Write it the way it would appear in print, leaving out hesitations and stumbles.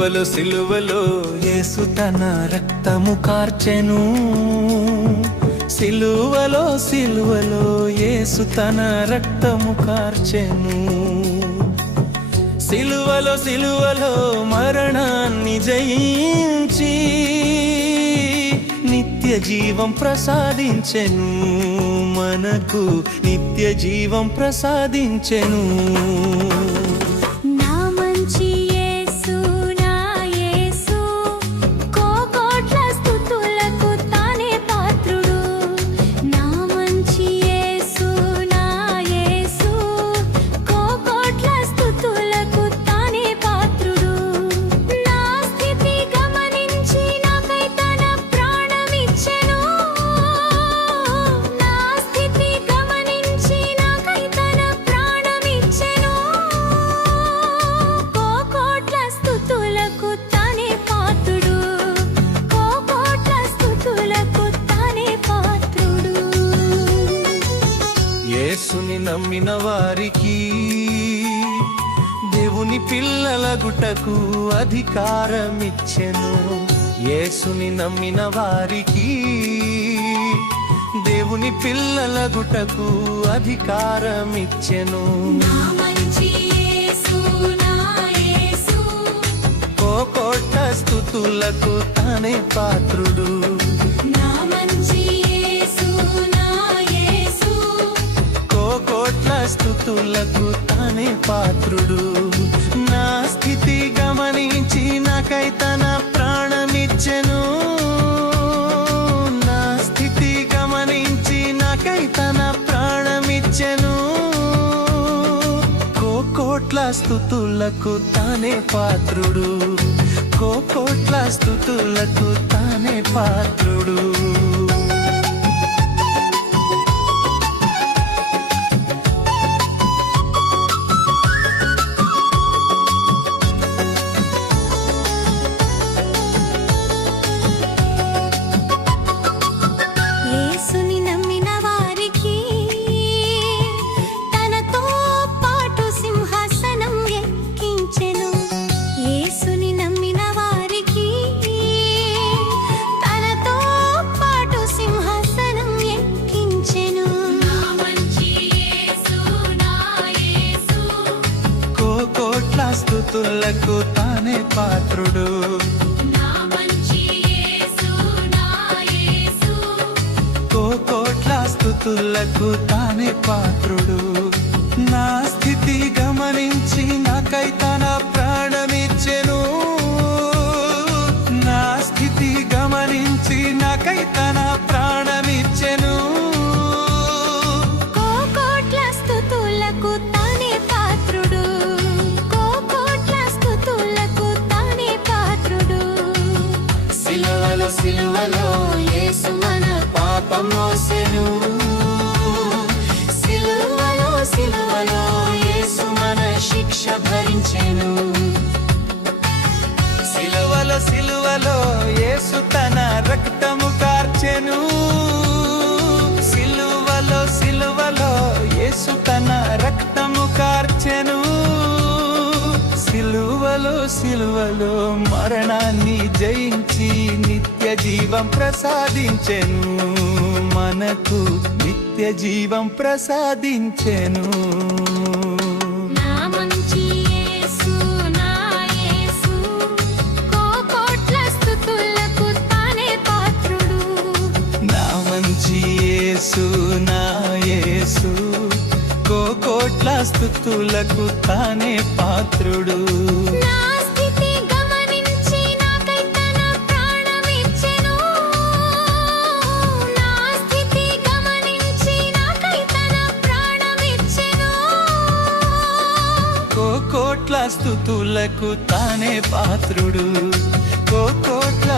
సిలువలో సిలువలో యేసు తన రక్తము కార్చెను. సిలువలో సిలువలో యేసు తన రక్తము కార్చెను. సిలువలో సిలువలో మరణాన్ని జయించి నిత్య జీవం ప్రసాదించెను. మనకు నిత్య జీవం ప్రసాదించెను. యేసుని నమ్మిన వారికి దేవుని పిల్లలగుటకు అధికారమిచ్చెను. యేసుని నమ్మిన వారికి దేవుని పిల్లలగుటకు అధికారమిచ్చెను. కోకోట్ల స్తుతులకు తానే పాత్రుడు. స్తుతులకు తానే పాత్రుడు. నా స్థితి గమనించి నాకై తన ప్రాణమిచ్చెను. నా స్థితి గమనించి నాకై తన ప్రాణమిచ్చెను. కోకోట్ల స్తుతులకు తానే పాత్రుడు. కోకోట్ల స్తుతులకు తానే పాత్రుడు. స్తుతులకు తానే పాత్రుడు. కోకోట్ల స్తుతులకు తానే పాత్రుడు. నా స్థితి గమనించి నాకై తన ప్రాణమిచ్చెను. నా స్థితి గమనించి నాకై తన ప్రాణమిచ్చెను. సిలువలో యేసు మన పాపం మోసెను. సిలువలో సిలువలో యేసు మన శిక్ష భరించెను. సిలువలో సిలువలో యేసు తన రక్తము కార్చెను. సిలువలో సిలువలో యేసు తన రక్తము కార్చెను. సిలువలో సిలువలో మరణాన్ని జయించి నిత్య జీవం ప్రసాదించెను. మనకు నిత్య జీవం ప్రసాదించెను. నా మంచి యేసు నా యేసు కోకోట్ల స్తుతులకు తానే పాత్రుడు. నా మంచి యేసు నా యేసు కోకోట్ల స్తుతులకు తానే పాత్రుడు. నా స్థితి గమనించి నాకై తన ప్రాణమిచ్చెను. నా స్థితి గమనించి నాకై తన ప్రాణమిచ్చెను. కోకోట్ల స్తుతులకు తానే పాత్రుడు. కోకోట్ల